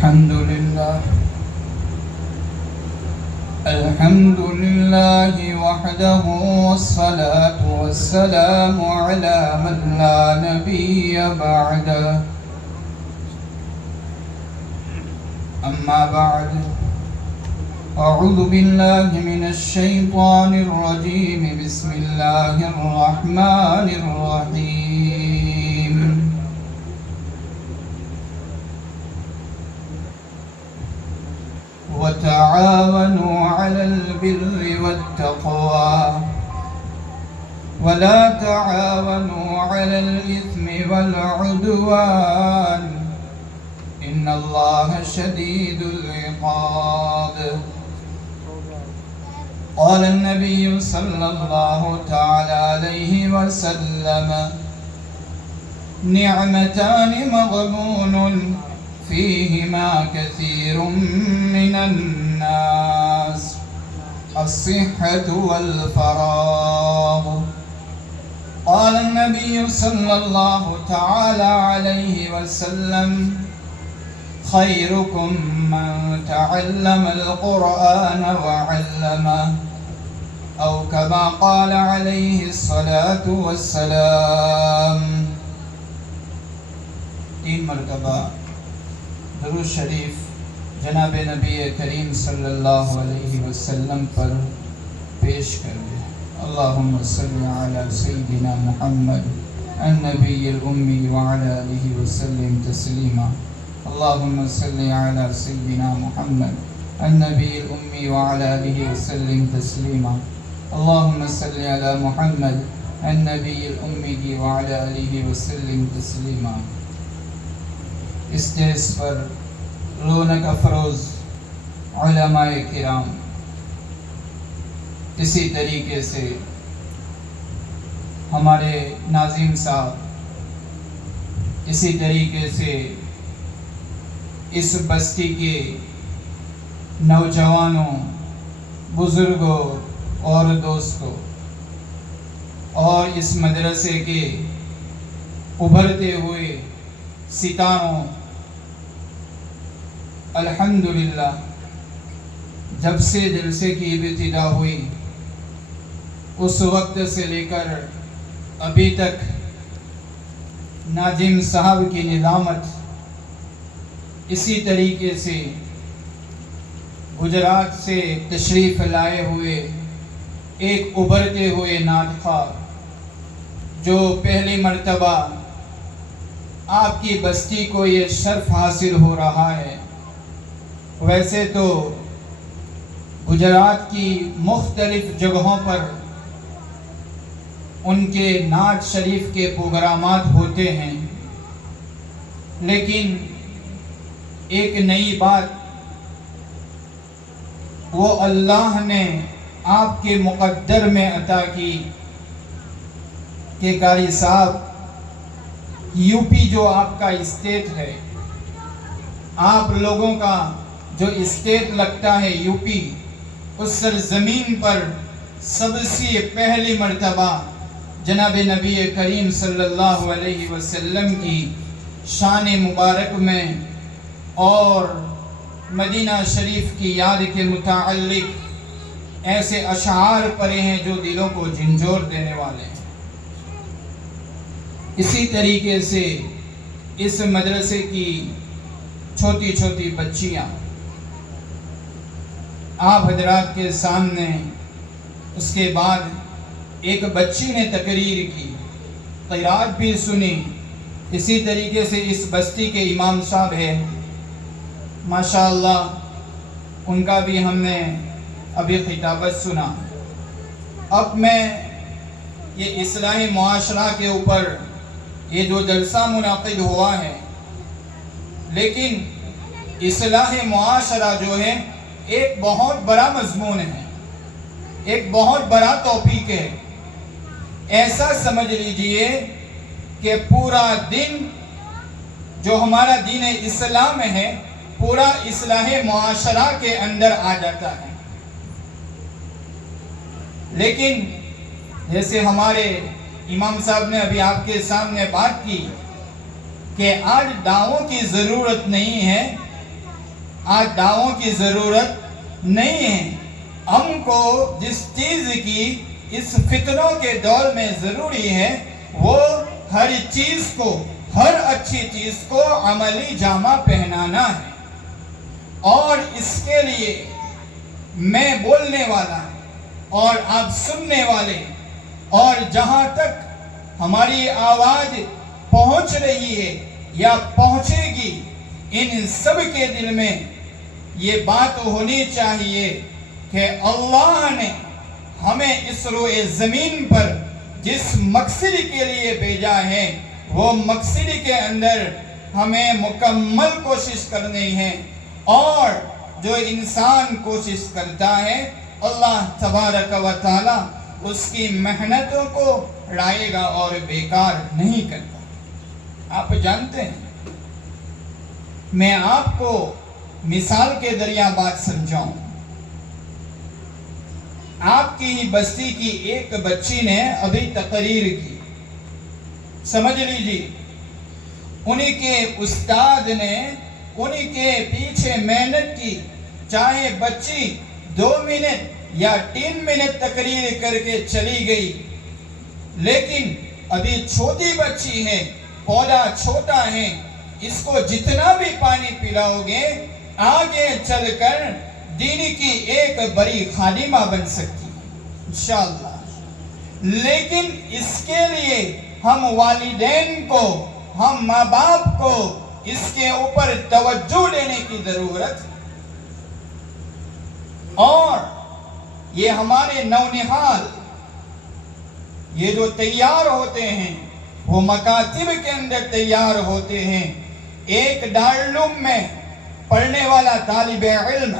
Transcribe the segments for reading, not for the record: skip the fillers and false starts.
الحمد لله وحده والصلاة والسلام على من لا نبي بعده أما بعد أعوذ بالله من الشيطان الرجيم بسم الله الرحمن الرحيم وتعاونوا على البر والتقوى ولا تعاونوا على الإثم والعدوان إن الله شديد العقاب قال النبي صلى الله تعالى عليه وسلم نعمتان مغبون فيهما كثير من الناس الصحة والفراغ قال النبي صلى الله تعالى عليه وسلم خيركم من تعلم القرآن وعلمه أو كما قال عليه الصلاة والسلام 3 مرتبہ درود شریف جناب نبی کریم صلی اللہ علیہ وسلم پر پیش کر دیں. اللہم صلی علی سیدنا محمد النبی الامی وعلی آلہ وسلم تسلیما. اللہم صلی علی سیدنا محمد النبی الامی وعلی آلہ وسلم تسلیما. اللہم صلی علی محمد النبی الامی وعلی آلہ وسلم تسلیما. اسٹیج پر رونق افروز علماء کرام، اسی طریقے سے ہمارے ناظم صاحب، اسی طریقے سے اس بستی کے نوجوانوں، بزرگوں اور دوستوں اور اس مدرسے کے ابھرتے ہوئے ستاروں، الحمدللہ جب سے جلسے کی ابتدا ہوئی اس وقت سے لے کر ابھی تک ناظم صاحب کی ندامت اسی طریقے سے گجرات سے تشریف لائے ہوئے ایک ابھرتے ہوئے نعت خواہ جو پہلی مرتبہ آپ کی بستی کو یہ شرف حاصل ہو رہا ہے. ویسے تو گجرات کی مختلف جگہوں پر ان کے نعت شریف کے پروگرامات ہوتے ہیں، لیکن ایک نئی بات وہ اللہ نے آپ کے مقدر میں عطا کی کہ قاری صاحب یو پی جو آپ کا اسٹیٹ ہے، آپ لوگوں کا جو اسٹیٹ لگتا ہے یو پی، اس سرزمین پر سب سے پہلی مرتبہ جناب نبی کریم صلی اللہ علیہ وسلم کی شان مبارک میں اور مدینہ شریف کی یاد کے متعلق ایسے اشعار پڑھے ہیں جو دلوں کو جھنجھوڑ دینے والے ہیں. اسی طریقے سے اس مدرسے کی چھوٹی چھوٹی بچیاں آپ حضرات کے سامنے، اس کے بعد ایک بچی نے تقریر کی، قرات بھی سنی. اسی طریقے سے اس بستی کے امام صاحب ہیں ماشاءاللہ، ان کا بھی ہم نے ابھی خطابت سنا. اب میں یہ اصلاح معاشرہ کے اوپر یہ جو جلسہ منعقد ہوا ہے، لیکن اصلاح معاشرہ جو ہے ایک بہت بڑا مضمون ہے، ایک بہت بڑا ٹاپک ہے. ایسا سمجھ لیجئے کہ پورا دن جو ہمارا دین اسلام ہے پورا اصلاح معاشرہ کے اندر آ جاتا ہے. لیکن جیسے ہمارے امام صاحب نے ابھی آپ کے سامنے بات کی کہ آج دعووں کی ضرورت نہیں ہے، آج دعووں کی ضرورت نہیں ہے. ہم کو جس چیز کی اس فتنوں کے دور میں ضروری ہے وہ ہر چیز کو، ہر اچھی چیز کو عملی جامہ پہنانا ہے. اور اس کے لیے میں بولنے والا اور آپ سننے والے اور جہاں تک ہماری آواز پہنچ رہی ہے یا پہنچے گی، ان سب کے دل میں یہ بات ہونی چاہیے کہ اللہ نے ہمیں اس روئے زمین پر جس مقصد کے لیے بھیجا ہے وہ مقصد کے اندر ہمیں مکمل کوشش کرنی ہے. اور جو انسان کوشش کرتا ہے اللہ تبارک و تعالی اس کی محنتوں کو اڑائے گا اور بیکار نہیں کرتا. آپ جانتے ہیں، میں آپ کو مثال کے ذریعہ بات سمجھاؤں. آپ کی ہی بستی کی ایک بچی نے ابھی تقریر کی، سمجھ لیجیے انہی کے استاد نے انہی کے پیچھے محنت کی. چاہے بچی 2 منٹ یا 3 منٹ تقریر کر کے چلی گئی، لیکن ابھی چھوٹی بچی ہے، پودا چھوٹا ہے، اس کو جتنا بھی پانی پلاؤ گے آگے چل کر دین کی ایک بڑی خادمہ بن سکتی ہے انشاءاللہ. لیکن اس کے لیے ہم والدین کو، ہم ماں باپ کو اس کے اوپر توجہ دینے کی ضرورت ہے. اور یہ ہمارے نونہال یہ جو تیار ہوتے ہیں وہ مکاتب کے اندر تیار ہوتے ہیں. ایک دارالعلوم میں پڑھنے والا طالب علم،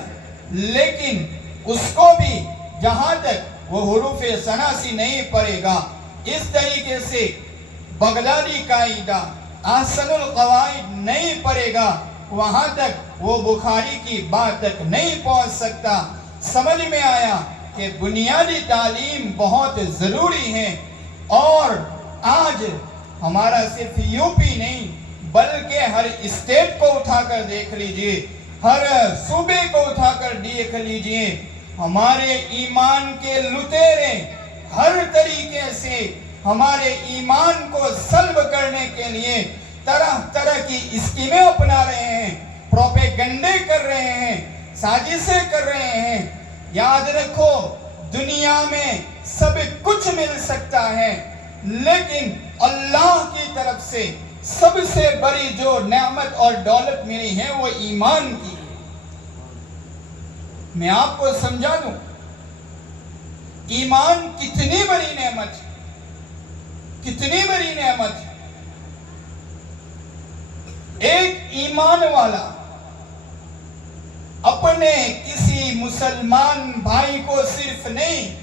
لیکن اس کو بھی جہاں تک وہ حروف ثناسی نہیں پڑھے گا، اس طریقے سے بغدادی قاعدہ احسن القواعد نہیں پڑھے گا، وہاں تک وہ بخاری کی بات تک نہیں پہنچ سکتا. سمجھ میں آیا کہ بنیادی تعلیم بہت ضروری ہے. اور آج ہمارا صرف یوپی نہیں بلکہ ہر اسٹیٹ کو اٹھا کر دیکھ لیجئے، ہر صوبے کو اٹھا کر دیکھ لیجئے، ہمارے ایمان کے لٹیرے ہر طریقے سے ہمارے ایمان کو سلب کرنے کے لیے طرح طرح کی اسکیمیں اپنا رہے ہیں، پروپیگنڈے کر رہے ہیں، سازشیں کر رہے ہیں. یاد رکھو دنیا میں سب کچھ مل سکتا ہے، لیکن اللہ کی طرف سے سب سے بڑی جو نعمت اور دولت ملی ہے وہ ایمان کی ہے. میں آپ کو سمجھا دوں ایمان کتنی بڑی نعمت ہے، کتنی بڑی نعمت ہے. ایک ایمان والا اپنے کسی مسلمان بھائی کو صرف نہیں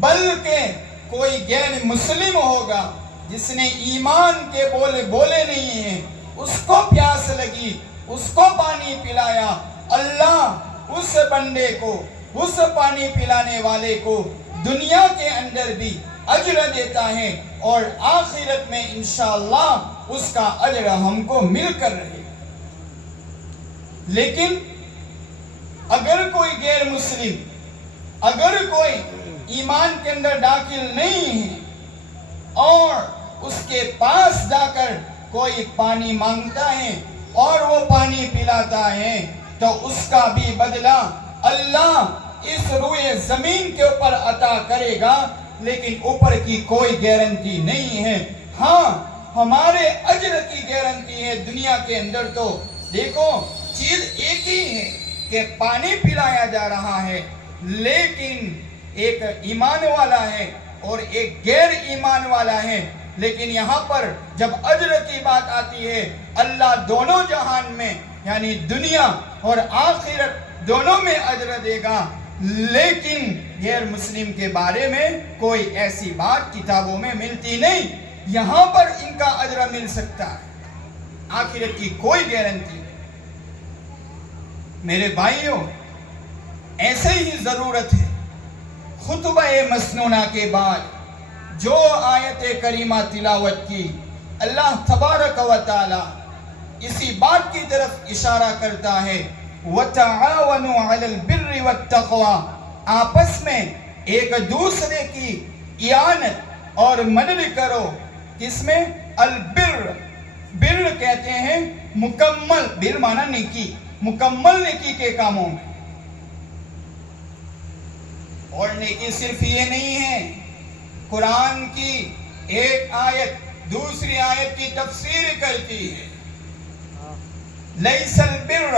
بلکہ کوئی غیر مسلم ہوگا جس نے ایمان کے بولے نہیں ہیں، اس کو پیاس لگی، اس کو پانی پلایا، اللہ اس بندے کو، اس پانی پلانے والے کو دنیا کے اندر بھی اجر دیتا ہے اور آخرت میں انشاءاللہ اس کا اجر ہم کو مل کر رہے گا. لیکن اگر کوئی غیر مسلم، اگر کوئی ایمان کے اندر داخل نہیں ہے اور اس کے پاس جا کر کوئی پانی مانگتا ہے اور وہ پانی پلاتا ہے تو اس کا بھی بدلہ اللہ اس روئے زمین کے اوپر عطا کرے گا، لیکن اوپر کی کوئی گارنٹی نہیں ہے. ہاں ہمارے اجر کی گارنٹی ہے دنیا کے اندر. تو دیکھو چیز ایک ہی ہے کہ پانی پلایا جا رہا ہے، لیکن ایک ایمان والا ہے اور ایک غیر ایمان والا ہے. لیکن یہاں پر جب اجر کی بات آتی ہے اللہ دونوں جہان میں یعنی دنیا اور آخرت دونوں میں اجر دے گا. لیکن غیر مسلم کے بارے میں کوئی ایسی بات کتابوں میں ملتی نہیں. یہاں پر ان کا اجر مل سکتا ہے، آخرت کی کوئی گارنٹی نہیں. میرے بھائیوں ایسے ہی ضرورت ہے خطبہ مسنونہ کے بعد جو آیت کریمہ تلاوت کی، اللہ تبارک و تعالی اسی بات کی طرف اشارہ کرتا ہے وَتَعَاوَنُوا عَلَى الْبِرِّ وَالتَّقْوَى، آپس میں ایک دوسرے کی اعانت اور مدد کرو. کس میں؟ البر. بر کہتے ہیں مکمل، بر مانا نیکی، مکمل نیکی کے کاموں میں. اور نیکی صرف یہ نہیں ہے، قرآن کی ایک آیت دوسری آیت کی تفسیر کرتی ہے. لیس البر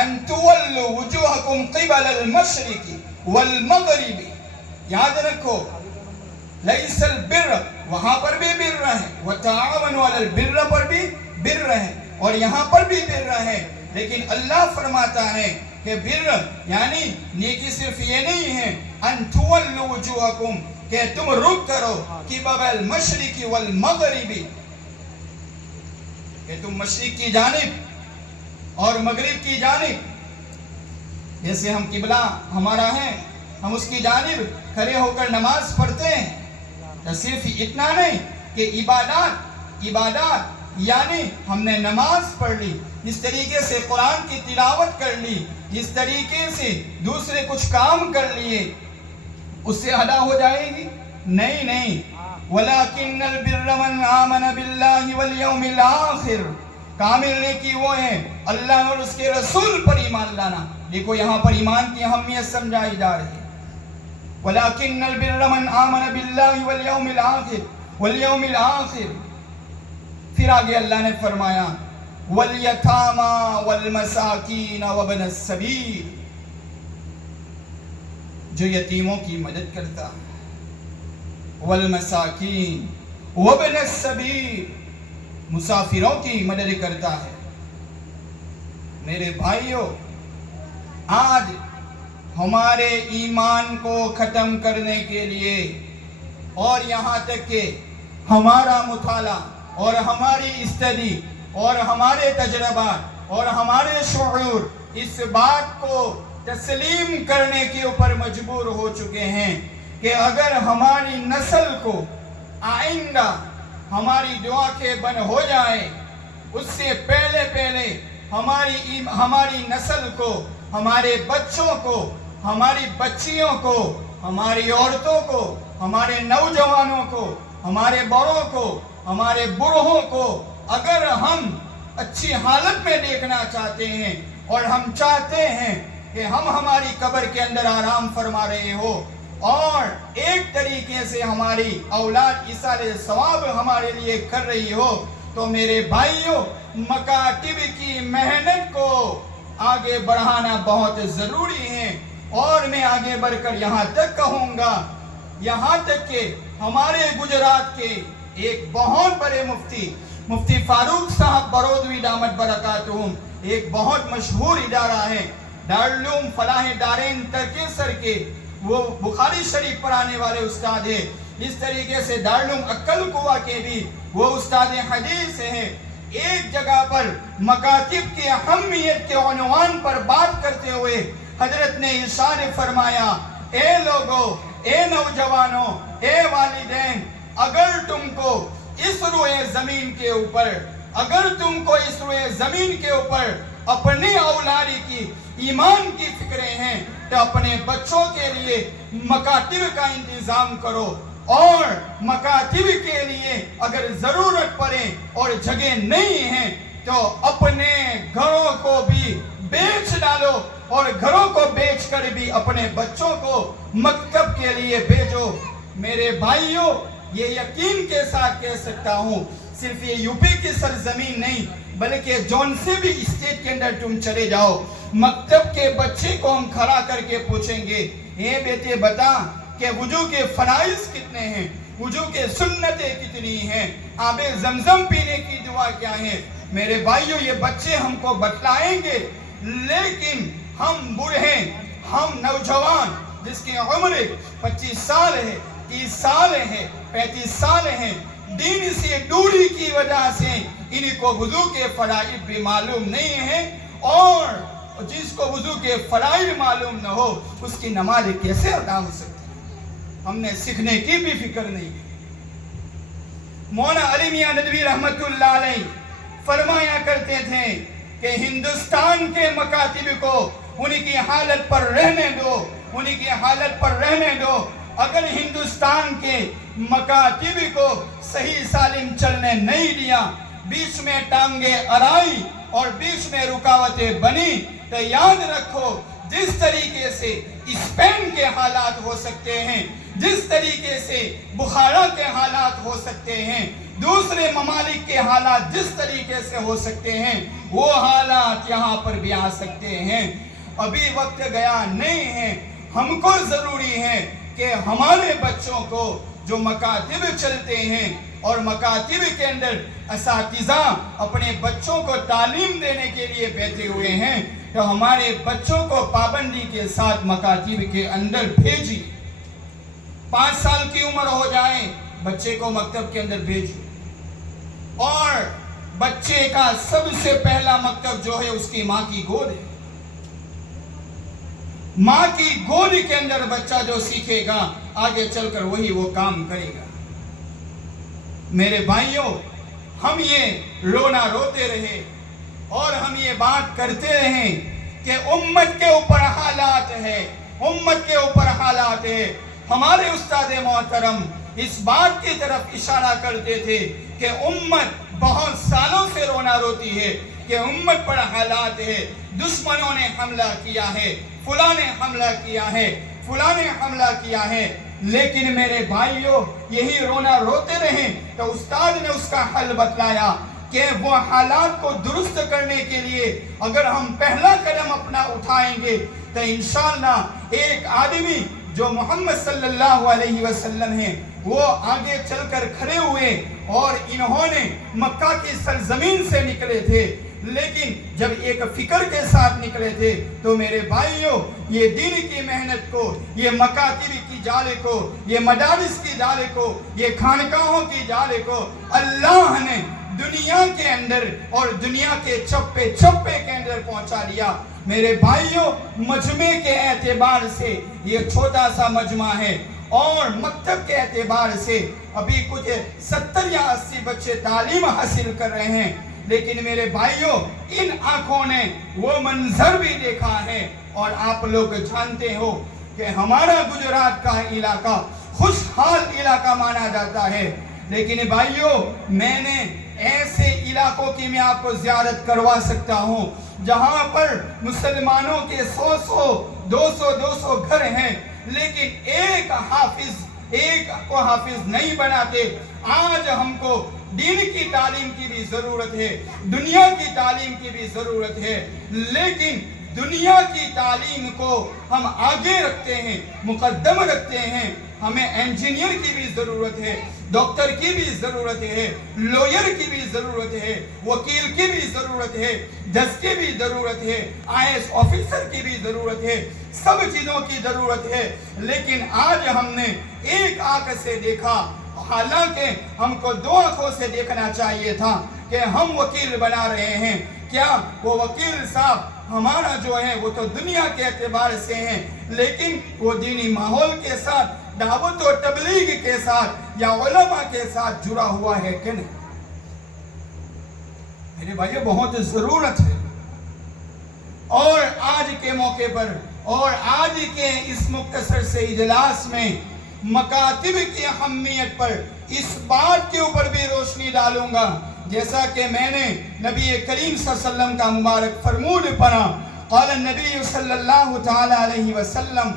ان تولوا وجوہکم قبل المشرق والمغرب. یاد رکھو، لیس البر وہاں پر بھی بر ہے، وتعاونوا علی البر پر بھی بر ہے، اور یہاں پر بھی بر ہے. لیکن اللہ فرماتا ہے کہ بر یعنی نیکی صرف یہ نہیں ہے ان تولوا وجوہکم، کہ تم رخ کرو قبل المشرق والمغرب، کہ تم مشرق کی جانب اور مغرب کی جانب، جیسے ہم قبلہ ہمارا ہے ہم اس کی جانب کھڑے ہو کر نماز پڑھتے ہیں. تو صرف اتنا نہیں کہ عبادات یعنی ہم نے نماز پڑھ لی، جس طریقے سے قرآن کی تلاوت کر لی، جس طریقے سے دوسرے کچھ کام کر لیے، اس سے ادا ہو جائے گی؟ نہیں. وَلَكِنَّ الْبِرَّ مَنْ آمَنَ بِاللَّهِ وَالْيَوْمِ الْآخِرِ. کامل نیکی وہ ہے اللہ اور اس کے رسول پر ایمان لانا. دیکھو یہاں پر ایمان کی اہمیت سمجھائی جا رہی ہے. وَلَكِنَّ الْبِرَّ مَنْ آمَنَ بِاللَّهِ وَالْيَوْمِ الْآخِرِ. پھر آگے اللہ نے فرمایا وَالْيَتَامَى وَالْمَسَاكِينَ وَابْنَ السَّبِيلِ، جو یتیموں کی مدد کرتا ہے. والمساکین وابن السبیل، مسافروں کی مدد کرتا ہے. میرے بھائیوں، آج ہمارے ایمان کو ختم کرنے کے لیے اور یہاں تک کہ ہمارا مطالعہ اور ہماری اسٹڈی اور ہمارے تجربات اور ہمارے شعور اس بات کو تسلیم کرنے کے اوپر مجبور ہو چکے ہیں کہ اگر ہماری نسل کو آئندہ ہماری دعا کے بن ہو جائے، اس سے پہلے ہماری نسل کو، ہمارے بچوں کو، ہماری بچیوں کو، ہماری عورتوں کو، ہمارے نوجوانوں کو، ہمارے بڑوں کو، ہمارے بوڑھوں کو اگر ہم اچھی حالت میں دیکھنا چاہتے ہیں اور ہم چاہتے ہیں کہ ہم ہماری قبر کے اندر آرام فرما رہے ہو اور ایک طریقے سے ہماری اولاد ایصال ثواب ہمارے لیے کر رہی ہو، تو میرے بھائیوں مکاتب کی محنت کو آگے بڑھانا بہت ضروری ہے. اور میں آگے بڑھ کر یہاں تک کہوں گا، یہاں تک کہ ہمارے گجرات کے ایک بہت بڑے مفتی فاروق صاحب برودوی دامت برکاتہم، ایک بہت مشہور ادارہ ہے، دارالعلوم فلاح دارین ترکیسر کے وہ بخاری شریف پڑھانے والے استاد ہیں. اس طریقے سے دارالعلوم عقل قوا کے بھی وہ استاد حدیث ہیں. ایک جگہ پر مکاتب کی اہمیت کے عنوان پر بات کرتے ہوئے حضرت نے ارشاد فرمایا، اے لوگوں، اے نوجوانوں، اے والدین، اگر تم کو اس روئے زمین کے اوپر اپنی اولادی کی ایمان کی فکریں ہیں تو اپنے بچوں کے لیے مکاتب کا انتظام کرو، اور مکاتب کے لیے اگر ضرورت پڑے اور جگہ نہیں ہے تو اپنے گھروں کو بھی بیچ ڈالو، اور گھروں کو بیچ کر بھی اپنے بچوں کو مکتب کے لیے بھیجو. میرے بھائیوں، یہ یقین کے ساتھ کہہ سکتا ہوں، صرف یہ یوپی کی سرزمین نہیں بلکہ جون سے بھی اسٹیٹ کے اندر تم چلے جاؤ، مکتب کے بچے کو ہم کھڑا کر کے پوچھیں گے، اے بیٹے بتا کہ وضو کے فرائض کتنے ہیں، وضو کے سنتیں کتنی ہیں، آب زمزم پینے کی دعا کیا ہے. میرے بھائیوں، یہ بچے ہم کو بتلائیں گے، لیکن ہم بوڑھے، ہم نوجوان جس کی عمر 25 سال ہے، 30 سال ہے، 35 سال ہے، دین سے دوری کی وجہ سے ان کو وضو کے فرائض بھی معلوم نہیں ہیں، اور جس کو وضو کے فرائض معلوم نہ ہو اس کی نماز کیسے ادا ہو سکتی ہے؟ ہم نے سیکھنے کی بھی فکر نہیں کی. مولانا علی میاں ندوی رحمت اللہ علیہ فرمایا کرتے تھے کہ کہ ہندوستان کے مکاتب کو انہی کی حالت پر رہنے دو، انہی کی حالت پر رہنے دو۔ اگر ہندوستان کے مکاتب کو صحیح سالم چلنے نہیں دیا، بیچ میں ٹانگیں اڑائی اور بیچ میں رکاوٹیں بنی، تو یاد رکھو جس طریقے سے اسپین کے حالات ہو سکتے ہیں، جس طریقے سے بخارا کے حالات ہو سکتے ہیں، دوسرے ممالک کے حالات جس طریقے سے ہو سکتے ہیں، وہ حالات یہاں پر بھی آ سکتے ہیں۔ ابھی وقت گیا نہیں ہے۔ ہم کو ضروری ہے کہ ہمارے بچوں کو جو مکاتب چلتے ہیں اور مکاتب کے اندر اساتذہ اپنے بچوں کو تعلیم دینے کے لیے بیٹھے ہوئے ہیں، تو ہمارے بچوں کو پابندی کے ساتھ مکاتب کے اندر بھیجی۔ 5 سال کی عمر ہو جائے بچے کو مکتب کے اندر بھیجو، اور بچے کا سب سے پہلا مکتب جو ہے اس کی ماں کی گود ہے۔ ماں کی گود کے اندر بچہ جو سیکھے گا آگے چل کر وہی وہ کام کرے گا۔ میرے بھائیوں، ہم یہ رونا روتے رہے اور ہم یہ بات کرتے رہے کہ امت کے اوپر حالات ہے، امت کے اوپر حالات ہے۔ ہمارے استاد محترم اس بات کی طرف اشارہ کرتے تھے کہ امت بہت سالوں سے رونا روتی ہے کہ امت پر حالات ہے، دشمنوں نے حملہ کیا ہے، فلاں نے حملہ کیا ہے، فلاں نے حملہ کیا ہے۔ لیکن میرے بھائیوں، یہی رونا روتے رہیں تو استاد نے اس کا حل بتلایا کہ وہ حالات کو درست کرنے کے لیے اگر ہم پہلا قدم اپنا اٹھائیں گے تو انشاءاللہ ایک آدمی جو محمد صلی اللہ علیہ وسلم ہیں وہ آگے چل کر کھڑے ہوئے، اور انہوں نے مکہ کی سرزمین سے نکلے تھے، لیکن جب ایک فکر کے ساتھ نکلے تھے تو میرے بھائیوں، یہ دین کی محنت کو، یہ مکاتب کی جالے کو، یہ مدارس کی جالے کو، یہ خانقاہوں کی جالے کو اللہ نے دنیا کے اندر اور دنیا کے چپے چپے کے اندر پہنچا دیا۔ میرے بھائیوں، مجمع کے اعتبار سے یہ چھوٹا سا مجمع ہے، اور مکتب کے اعتبار سے ابھی کچھ 70 یا 80 بچے تعلیم حاصل کر رہے ہیں، لیکن میرے بھائیوں، ان آنکھوں نے وہ منظر بھی دیکھا ہے، اور آپ لوگ جانتے ہو کہ ہمارا گجرات کا علاقہ خوشحال علاقہ مانا جاتا ہے، لیکن بھائیوں میں نے ایسے علاقوں کی میں آپ کو زیارت کروا سکتا ہوں جہاں پر مسلمانوں کے 100 200 گھر ہیں، لیکن ایک کو حافظ نہیں بناتے۔ آج ہم کو دین کی تعلیم کی بھی ضرورت ہے، دنیا کی تعلیم کی بھی ضرورت ہے، لیکن دنیا کی تعلیم کو ہم آگے رکھتے ہیں، مقدم رکھتے ہیں۔ ہمیں انجینئر کی بھی ضرورت ہے، ڈاکٹر کی بھی ضرورت ہے، لویر کی بھی ضرورت ہے، وکیل کی بھی ضرورت ہے، جج کی بھی ضرورت ہے، IAS آفیسر کی بھی ضرورت ہے، سب چیزوں کی ضرورت ہے۔ لیکن آج ہم نے ایک آنکھ سے دیکھا، حالانکہ ہم کو 2 آنکھوں سے دیکھنا چاہیے تھا کہ ہم وکیل بنا رہے ہیں۔ کیا وہ وکیل صاحب ہمارا جو ہے وہ تو دنیا کے اعتبار سے ہیں، لیکن وہ دینی ماحول کے ساتھ، دعوت و تبلیغ کے ساتھ یا علماء کے ساتھ جڑا ہوا ہے کہ نہیں؟ میرے بھائیو، بہت ضرورت ہے۔ اور آج کے موقع پر اور آج کے اس مختصر سے اجلاس میں مکاتب کی اہمیت پر اس بات کے اوپر بھی روشنی ڈالوں گا، جیسا کہ میں نے نبی کریم صلی اللہ علیہ وسلم کا مبارک فرمود پڑھا۔ قال النبی صلی اللہ تعالی علیہ وسلم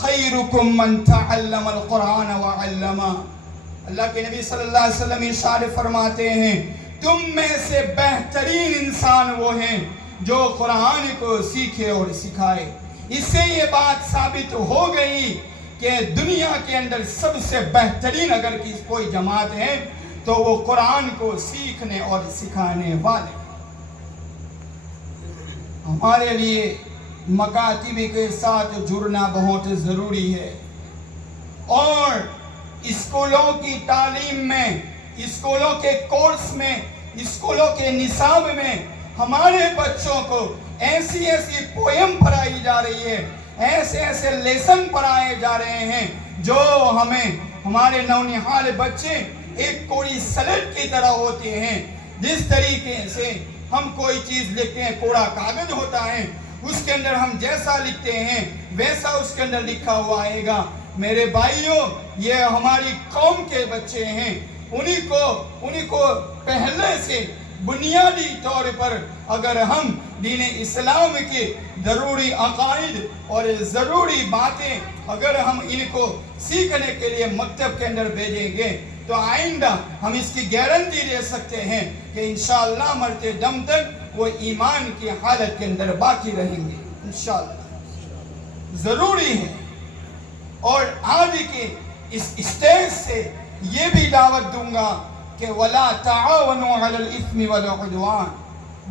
خیرکم من تعلم القرآن وعلمہ۔ اللہ کے نبی صلی اللہ علیہ وسلم ارشاد فرماتے ہیں، تم میں سے بہترین انسان وہ ہیں جو قرآن کو سیکھے اور سکھائے۔ اس سے یہ بات ثابت ہو گئی کہ دنیا کے اندر سب سے بہترین اگر کوئی جماعت ہے تو وہ قرآن کو سیکھنے اور سکھانے والے۔ ہمارے لیے مکاتب کے ساتھ جڑنا بہت ضروری ہے، اور اسکولوں کی تعلیم میں، اسکولوں کے کورس میں، اسکولوں کے نصاب میں ہمارے بچوں کو ایسی پویم پڑھائی جا رہی ہے، ایسے لیسن پڑھائے جا رہے ہیں جو ہمارے نونہال بچے ایک کوڑی سلٹ کی طرح ہوتے ہیں۔ جس طریقے سے ہم کوئی چیز لکھتے ہیں، کوڑا کاغذ ہوتا ہے، اس کے اندر ہم جیسا لکھتے ہیں ویسا اس کے اندر لکھا ہوا آئے گا۔ میرے بھائیوں، یہ ہماری قوم کے بچے ہیں، انہی کو پہلے سے بنیادی طور پر اگر ہم دین اسلام کے ضروری عقائد اور ضروری باتیں اگر ہم ان کو سیکھنے کے لیے مکتب کے اندر بھیجیں گے تو آئندہ ہم اس کی گارنٹی دے سکتے ہیں کہ انشاءاللہ مرتے دم تک وہ ایمان کی حالت کے اندر باقی رہیں گے انشاءاللہ۔ ضروری ہے، اور آج کے اس اسٹیج سے یہ بھی دعوت دوں گا کہ وَلَا تَعَاوَنُوا عَلَى الْإِثْمِ وَالْعُدْوَانِ،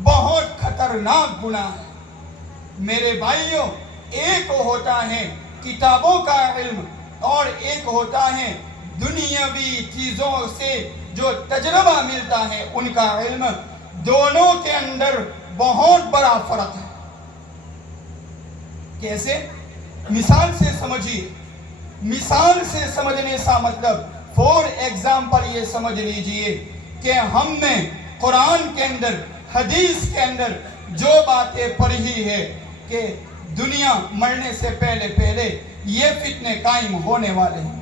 بہت خطرناک گناہ ہے میرے بھائیوں۔ ایک ہوتا ہے کتابوں کا علم اور ایک ہوتا ہے دنیاوی چیزوں سے جو تجربہ ملتا ہے ان کا علم، دونوں کے اندر بہت بڑا فرق ہے۔ کیسے؟ مثال سے سمجھیے، مثال سے سمجھنے کا مطلب فور ایگزامپل یہ سمجھ لیجئے کہ ہم نے قرآن کے اندر حدیث کے اندر جو باتیں پڑھی ہے کہ دنیا مرنے سے پہلے یہ فتنے قائم ہونے والے ہیں،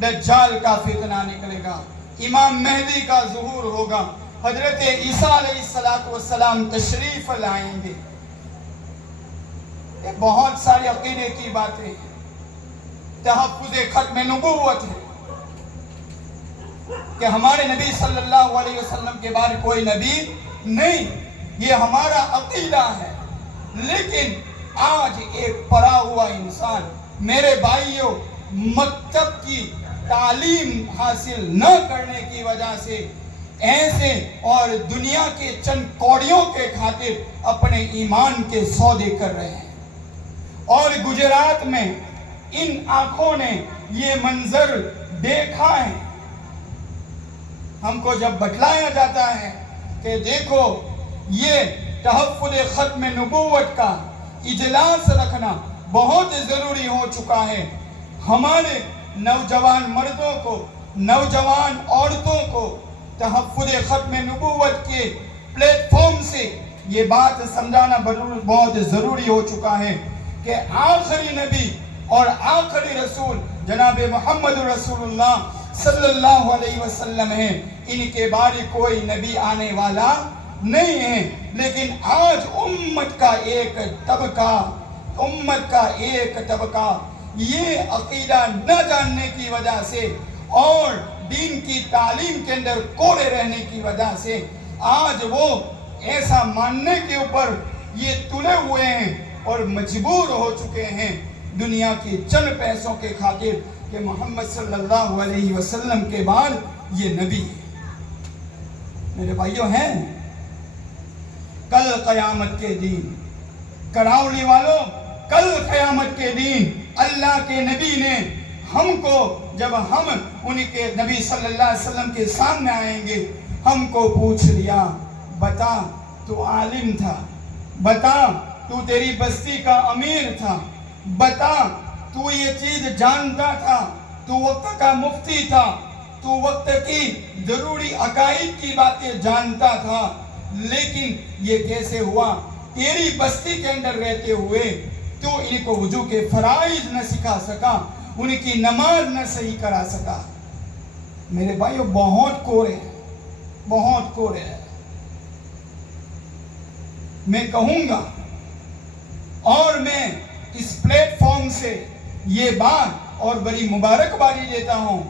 دجال کا فتنہ نکلے گا، امام مہدی کا ظہور ہوگا، حضرت عیسیٰ علیہ السلام تشریف لائیں گے۔ یہ بہت ساری عقیدے کی باتیں ہیں، تحفظ ختم نبوت ہے کہ ہمارے نبی صلی اللہ علیہ وسلم کے بعد کوئی نبی نہیں، یہ ہمارا عقیدہ ہے۔ لیکن آج ایک پڑھا ہوا انسان میرے بھائیوں مکتب کی تعلیم حاصل نہ کرنے کی وجہ سے ایسے اور دنیا کے چند کوڑیوں کے خاطر اپنے ایمان کے سودے کر رہے ہیں، اور گجرات میں ان آنکھوں نے یہ منظر دیکھا ہے۔ ہم کو جب بتلایا جاتا ہے کہ دیکھو یہ تحفظ ختم نبوت کا اجلاس رکھنا بہت ضروری ہو چکا ہے، ہمارے نوجوان مردوں کو، نوجوان عورتوں کو تحفظ ختم نبوت کے پلیٹ فارم سے یہ بات سمجھانا بہت ضروری ہو چکا ہے کہ آخری نبی اور آخری رسول جناب محمد رسول اللہ صلی اللہ علیہ وسلم ہیں، ان کے بعد کوئی نبی آنے والا نہیں ہے۔ لیکن آج امت کا ایک طبقہ یہ عقیدہ نہ جاننے کی وجہ سے اور دین کی تعلیم کے اندر کوڑے رہنے کی وجہ سے آج وہ ایسا ماننے کے اوپر یہ تلے ہوئے ہیں اور مجبور ہو چکے ہیں دنیا کے چند پیسوں کے خاطر کہ محمد صلی اللہ علیہ وسلم کے بعد یہ نبی ہے۔ میرے بھائیوں ہیں، کل قیامت کے دن، کراولی والوں، کل قیامت کے دن اللہ کے نبی نے ہم کو، جب ہم ان کے نبی صلی اللہ علیہ وسلم کے سامنے آئیں گے، ہم کو پوچھ لیا، بتا تو عالم تھا، بتا تو تیری بستی کا امیر تھا، بتا تو یہ چیز جانتا تھا، تو وقت کا مفتی تھا، تو وقت کی ضروری عقائد کی باتیں جانتا تھا، لیکن یہ کیسے ہوا؟ تیری بستی کے اندر رہتے ہوئے تو ان کو وضو کے فرائض نہ سکھا سکا، ان کی نماز نہ صحیح کرا سکا۔ میرے بھائیو بہت کوڑے ہیں، بہت کوڑے ہیں۔ میں کہوں گا اور میں اس پلیٹ فارم سے یہ بات اور بڑی مبارکبادی دیتا ہوں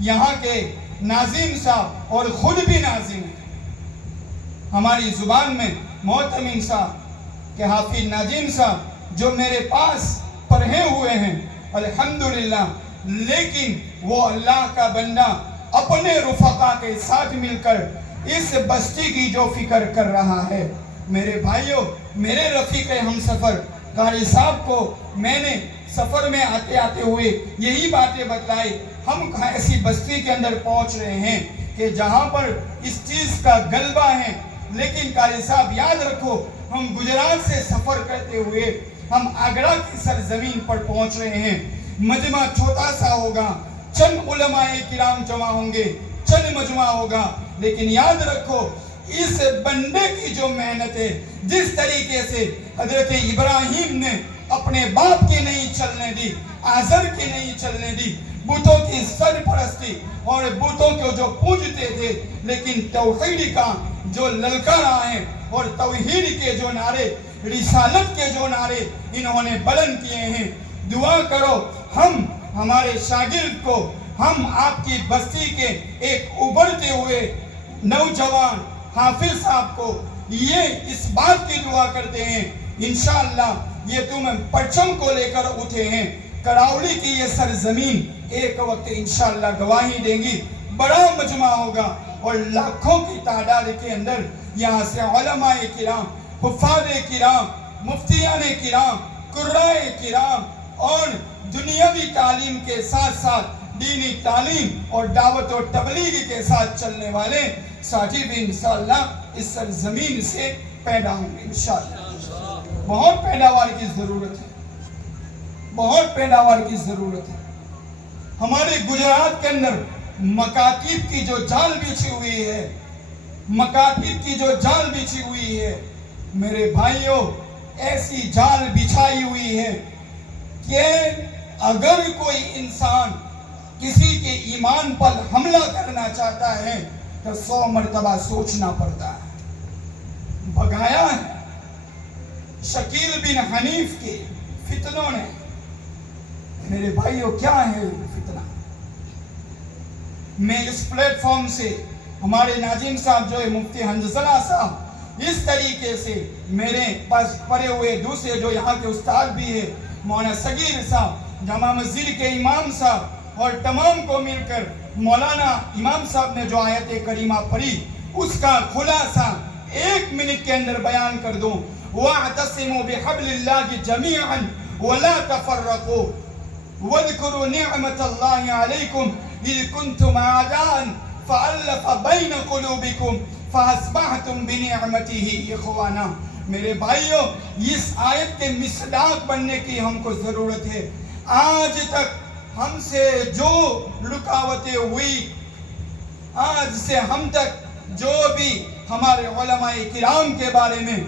یہاں کے ناظرین صاحب، اور خود بھی ناظرین ہیں، ہماری زبان میں معتمین صاحب کہ حافظ ناظرین صاحب جو میرے پاس پڑھے ہوئے ہیں الحمدللہ، لیکن وہ اللہ کا بندہ اپنے رفقا کے ساتھ مل کر اس بستی کی جو فکر کر رہا ہے۔ میرے بھائیوں، میرے رفیق ہم سفر قاری صاحب کو میں نے سفر میں آتے ہوئے یہی باتیں بتلائی، ہم ایسی بستی کے اندر پہنچ رہے ہیں کہ جہاں پر اس چیز کا غلبہ ہے، لیکن قاری صاحب یاد رکھو ہم گجرات سے سفر کرتے ہوئے ہم آگرہ کی سرزمین پر پہنچ رہے ہیں، مجمع چھوٹا سا ہوگا، چند علماء کرام جمع ہوں گے، چند مجمع ہوگا، لیکن یاد رکھو اس بندے کی جو محنت ہے، جس طریقے سے حضرت ابراہیم نے اپنے باپ کی نہیں چلنے دی، آزر کی نہیں چلنے دی، بتوں کی سرپرستی اور بتوں کو جو پوجتے تھے، لیکن توحید کا جو للکارا ہے اور توحید کے جو نعرے، رسالت کے جو نعرے انہوں نے بلند کیے ہیں. دعا کرو ہم ہمارے شاگرد کو، ہم آپ کی بستی کے ایک ابھرتے ہوئے نوجوان حافظ صاحب کو یہ اس بات کی دعا کرتے ہیں، انشاءاللہ یہ تم پرچم کو لے کر اٹھے ہیں، کراولی کی یہ سرزمین ایک وقت انشاءاللہ گواہی دیں گی، بڑا مجمع ہوگا اور لاکھوں کی تعداد کے اندر یہاں سے علماء کرام، حفاظ کرام، مفتیان کرام، قرائے کرام اور دنیاوی تعلیم کے ساتھ ساتھ دینی تعلیم اور دعوت و تبلیغ کے ساتھ چلنے والے ساتھی بھی انشاءاللہ اس سرزمین سے پیدا ہوں گے انشاءاللہ. بہت پیداوار کی ضرورت ہے، بہت پیداوار کی ضرورت ہے. ہمارے گجرات کے اندر مکاتب کی جو جال بچھی ہوئی ہے، مکاتب کی جو جال بچھی ہوئی ہے میرے بھائیوں، ایسی جال بچھائی ہوئی ہے کہ اگر کوئی انسان کسی کے ایمان پر حملہ کرنا چاہتا ہے تو 100 مرتبہ سوچنا پڑتا ہے. بھگایا ہے شکیل بن حنیف کے فتنوں نے. میرے بھائیوں کیا ہے فتنہ؟ میں اس پلیٹ فارم سے ہمارے ناظم صاحب جو ہے مفتی حنظلہ صاحب، اس طریقے سے میرے پاس پڑے ہوئے دوسرے جو یہاں کے استاد بھی ہے، مولانا صغیر صاحب، جامع مسجد کے امام صاحب، اور تمام کو مل کر مولانا امام صاحب نے جو آیت کریمہ پڑھی اس کا خلاصہ 1 منٹ کے اندر بیان کر دوں. وَاعْتَصِمُوا بِحَبْلِ اللَّهِ جَمِيعًا وَلَا تَفَرَّقُوا وَاذْكُرُوا نِعْمَةَ اللَّهِ عَلَيْكُمْ إِذْ كُنْتُمْ أَعْدَاءً فَأَلَّفَ بَيْنَ قُلُوبِكُمْ فَأَصْبَحْتُمْ بِنِعْمَتِهِ إِخْوَانًا. میرے بھائیوں، اس آیت کے مصداق بننے کی ہم کو ضرورت ہے. آج تک ہم سے جو رکاوٹیں ہوئی، آج سے ہم تک جو بھی ہمارے علماء کرام کے بارے میں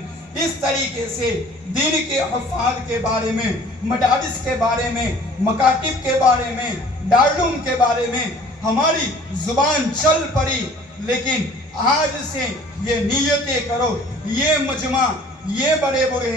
اس طریقے سے دین کے حفاظ کے بارے میں، مدارس کے بارے میں، مکاتب کے بارے میں، دارالعلوم کے بارے میں ہماری زبان چل پڑی، لیکن آج سے یہ نیتیں کرو، یہ مجمع، یہ بڑے بڑے،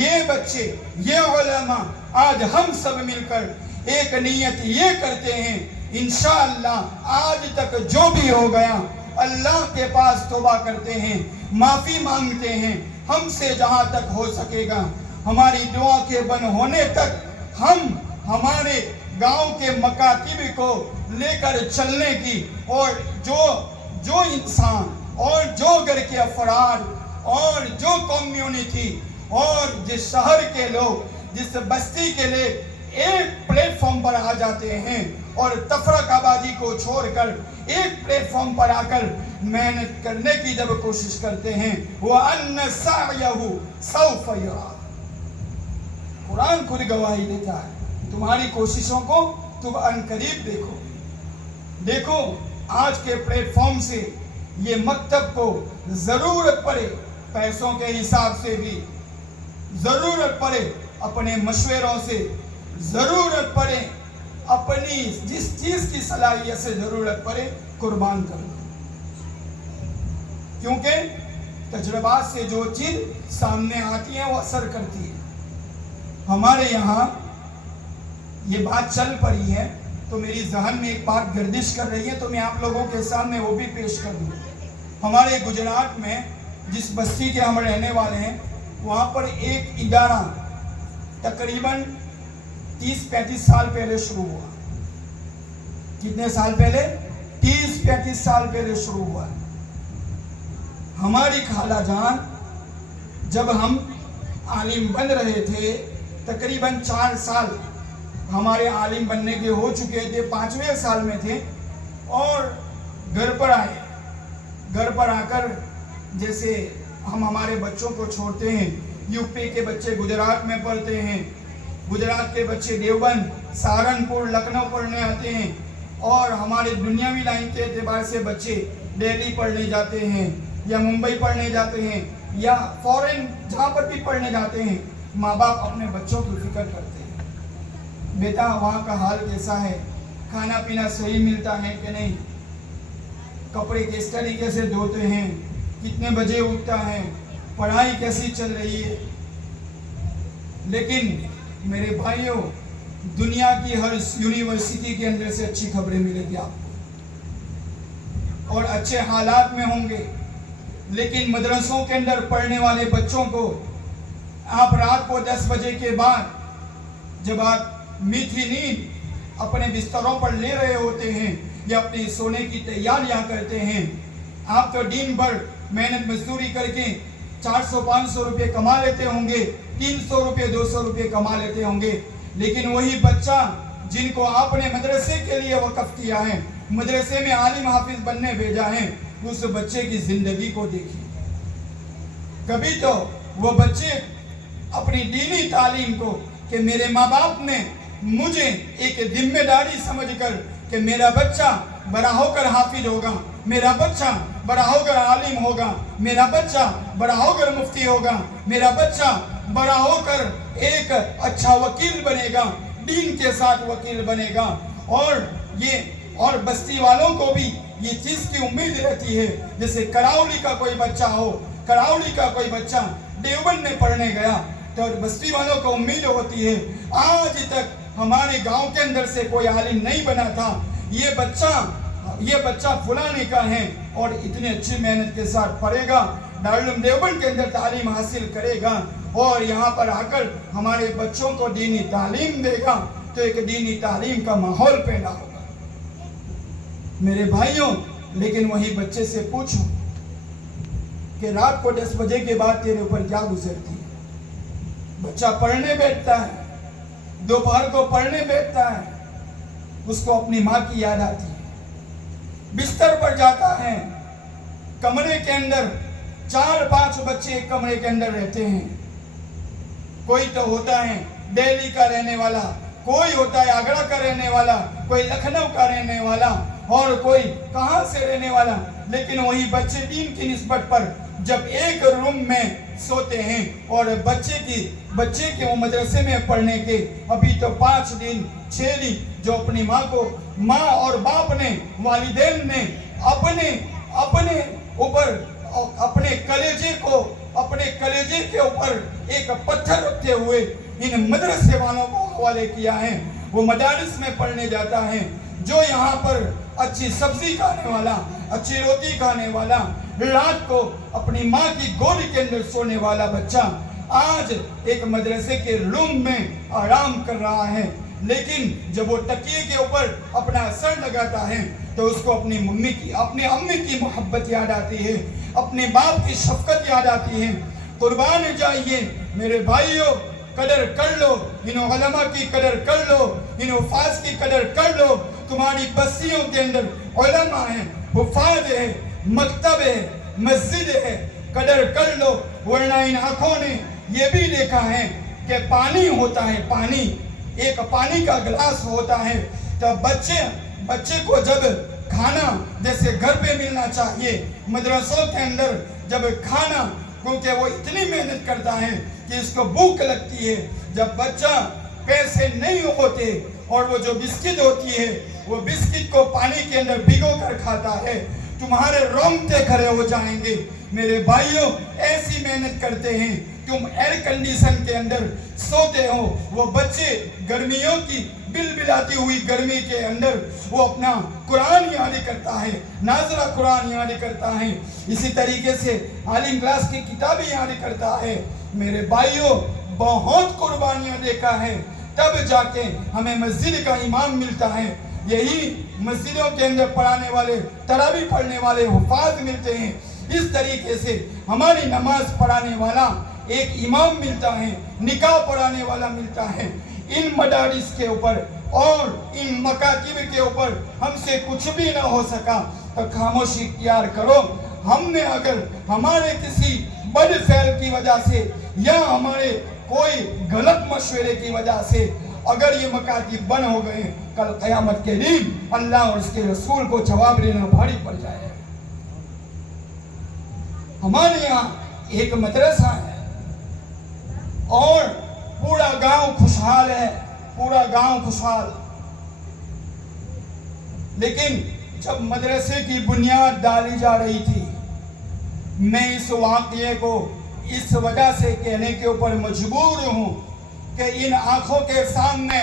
یہ بچے، یہ علماء، آج ہم سب مل کر ایک نیت یہ کرتے ہیں، انشاءاللہ آج تک جو بھی ہو گیا اللہ کے پاس توبہ کرتے ہیں، معافی مانگتے ہیں. ہم سے جہاں تک ہو سکے گا ہماری دعا کے بن ہونے تک ہم ہمارے گاؤں کے مکاتب کو لے کر چلنے کی، اور جو انسان اور جو گھر کے افراد اور جو کمیونٹی اور جس شہر کے لوگ جس بستی کے لئے ایک پلیٹ فارم پر آ جاتے ہیں اور تفرقہ بازی کو چھوڑ کر ایک پلیٹ فارم پر آ کر محنت کرنے کی جب کوشش کرتے ہیں، وَأَنَّ سَعْيَهُ سَوْفَ يُرَىٰ. قرآن خود گواہی دیتا ہے تمہاری کوششوں کو تم عنقریب دیکھو. دیکھو آج کے پلیٹ فارم سے یہ مکتب کو ضرورت پڑے پیسوں کے حساب سے بھی، ضرورت پڑے اپنے مشوروں سے، ضرورت پڑے اپنی جس چیز کی صلاحیت سے ضرورت پڑے قربان کر دو، کیونکہ تجربات سے جو چیز سامنے آتی ہے وہ اثر کرتی ہے. ہمارے یہاں یہ بات چل پڑی ہے تو میری ذہن میں ایک بات گردش کر رہی ہے، تو میں آپ لوگوں کے سامنے وہ بھی پیش کر دوں. ہمارے گجرات میں جس بستی کے ہم رہنے والے ہیں وہاں پر ایک ادارہ تقریباً 30-35 سال پہلے شروع ہوا. کتنے سال پہلے؟ 30-35 سال پہلے شروع ہوا. ہماری خالہ جان جب ہم عالم بن رہے تھے، تقریباً 4 سال ہمارے عالم بننے کے ہو چکے تھے، 5ویں سال میں تھے، اور گھر پر آئے. گھر پر آ کر جیسے ہم ہمارے بچوں کو چھوڑتے ہیں، یو پی کے بچے گجرات میں پڑھتے ہیں، گجرات کے بچے دیوبند، سہارنپور، لکھنؤ پڑھنے آتے ہیں، اور ہمارے دنیاوی لائن کے اعتبار سے بچے دہلی پڑھنے جاتے ہیں، یا ممبئی پڑھنے جاتے ہیں یا فورن جہاں پر بھی پڑھنے جاتے ہیں، ماں باپ اپنے بچوں کی فکر کرتے ہیں، بیٹا وہاں کا حال کیسا ہے، کھانا پینا صحیح ملتا ہے کہ نہیں، کپڑے کس طریقے سے دھوتے ہیں، کتنے بجے اٹھتا ہے، پڑھائی کیسی چل رہی ہے۔ لیکن میرے بھائیوں، دنیا کی ہر یونیورسٹی کے اندر سے اچھی خبریں ملے گی آپ کو اور اچھے حالات میں ہوں گے، لیکن مدرسوں کے اندر پڑھنے والے بچوں کو آپ رات کو 10 بجے کے بعد جب آپ میٹھی نیند اپنے بستروں پر لے رہے ہوتے ہیں یا اپنی سونے کی تیاریاں کرتے ہیں، آپ تو دن بھر محنت مزدوری کر کے 400-500 روپے کما لیتے ہوں گے، 300 روپے 200 روپے کما لیتے ہوں گے، لیکن وہی بچہ جن کو آپ نے مدرسے کے لیے وقف کیا ہے، مدرسے میں عالم حافظ بننے بھیجا ہے، اس بچے کی زندگی کو دیکھیں۔ کبھی تو وہ بچے اپنی دینی تعلیم کو کہ میرے ماں باپ نے مجھے ایک ذمہ داری سمجھ کر کہ میرا بچہ بڑا ہو کر حافظ ہوگا، میرا بچہ بڑا ہو کر عالم ہوگا، میرا بچہ بڑا ہو کر مفتی ہوگا، میرا بچہ بڑا ہو کر ایک اچھا وکیل بنے گا، دین کے ساتھ وکیل بنے گا، اور بستی والوں کو بھی یہ چیز کی امید رہتی ہے، جیسے کراؤلی کا کوئی بچہ ہو، کراؤلی کا کوئی بچہ دیوبند میں پڑھنے گیا تو بستی والوں کو امید ہوتی ہے، آج تک ہمارے گاؤں کے اندر سے کوئی عالم نہیں بنا تھا، یہ بچہ فلانے کا ہے اور اتنی اچھی محنت کے ساتھ پڑھے گا، دارالعلوم دیوبند کے اندر تعلیم حاصل کرے گا اور یہاں پر آ کر ہمارے بچوں کو دینی تعلیم دے گا تو ایک دینی تعلیم کا ماحول پیدا ہوگا۔ میرے بھائیوں، لیکن وہی بچے سے پوچھو کہ رات کو 10 بجے کے بعد تیرے اوپر کیا گزرتی ہے؟ بچہ پڑھنے بیٹھتا ہے، دوپہر کو پڑھنے بیٹھتا ہے، اس کو اپنی ماں کی یاد آتی ہے، بستر پر جاتا ہے، کمرے کے اندر 4-5 بچے ایک کمرے کے اندر رہتے ہیں، کوئی تو ہوتا ہے دہلی کا رہنے والا، کوئی ہوتا ہے آگرہ کا رہنے والا، کوئی لکھنؤ کا رہنے والا اور کوئی کہاں سے رہنے والا، لیکن وہی بچے دین کی نسبت پر جب ایک روم میں سوتے ہیں اور بچے کے وہ مدرسے میں پڑھنے کے ابھی تو 5 دن 6 دن جو اپنی ماں اور باپ نے، والدین نے اپنے اوپر اپنے کلیجے کے اوپر ایک پتھر رکھتے ہوئے ان مدرسے والوں کو حوالے کیا ہے، وہ مدارس میں پڑھنے جاتا ہے، جو یہاں پر اچھی سبزی کھانے والا، اچھی روٹی کھانے والا، رات کو اپنی ماں کی گود کے اندر سونے والا بچہ آج ایک مدرسے کے روم میں آرام کر رہا ہے، لیکن جب وہ تکیے کے اوپر اپنا سر لگاتا ہے تو اس کو اپنی امی کی محبت یاد آتی ہے، اپنے باپ کی شفقت یاد آتی ہے۔ قربان جائیے میرے بھائیوں، قدر کر لو، ان علماء کی قدر کر لو، ان حفاظ کی قدر کر لو، تمہاری بستیوں کے اندر علماء ہیں، حفاظ ہے، مکتب ہے، مسجد ہے، قدر کر لو، ورنہ ان آنکھوں نے یہ بھی دیکھا ہے کہ پانی ہوتا ہے، ایک پانی کا گلاس ہوتا ہے، تو بچے کو جب کھانا جیسے گھر پہ ملنا چاہیے، مدرسوں کے اندر جب کھانا، کیونکہ وہ اتنی محنت کرتا ہے کہ اس کو بھوک لگتی ہے، جب بچہ پیسے نہیں ہوتے اور وہ جو بسکٹ ہوتی ہے وہ بسکٹ کو پانی کے اندر بھگو کر کھاتا ہے، تمہارے رونگٹے کھڑے ہو جائیں گے۔ میرے بھائیوں، ایسی محنت کرتے ہیں، تم ایئر کنڈیشن کے اندر سوتے ہو، وہ بچے گرمیوں کی بلبلاتی ہوئی گرمی کے اندر وہ اپنا قرآن یاد کرتا ہے، ناظرہ قرآن یاد کرتا ہے، اسی طریقے سے عالم کلاس کی کتابیں یاد کرتا ہے۔ میرے بھائیوں، بہت قربانیاں دیکھا ہے، تب جا کے ہمیں مسجد کا امام ملتا ہے، یہی مسجدوں کے اندر پڑھانے والے، تراویح پڑھنے والے حفاظ ملتے ہیں، اس طریقے سے ہماری نماز پڑھانے والا ایک امام ملتا ہے، نکاح پڑھانے والا ملتا ہے۔ ان مدارس کے اوپر اور ان مکاتب کے اوپر ہم سے کچھ بھی نہ ہو سکا تو خاموشی اختیار کرو۔ ہم نے اگر ہمارے کسی بد فعل کی وجہ سے یا ہمارے کوئی غلط مشورے کی وجہ سے اگر یہ مکاتب بند ہو گئے، کل قیامت کے دن اللہ اور اس کے رسول کو جواب دینا بھاری پڑ جائے۔ ہمارے یہاں ایک مدرسہ ہے اور پورا گاؤں خوشحال ہے، پورا گاؤں خوشحال. لیکن جب مدرسے کی بنیاد ڈالی جا رہی تھی، میں اس واقعے کو اس وجہ سے کہنے کے اوپر مجبور ہوں کہ ان آنکھوں کے سامنے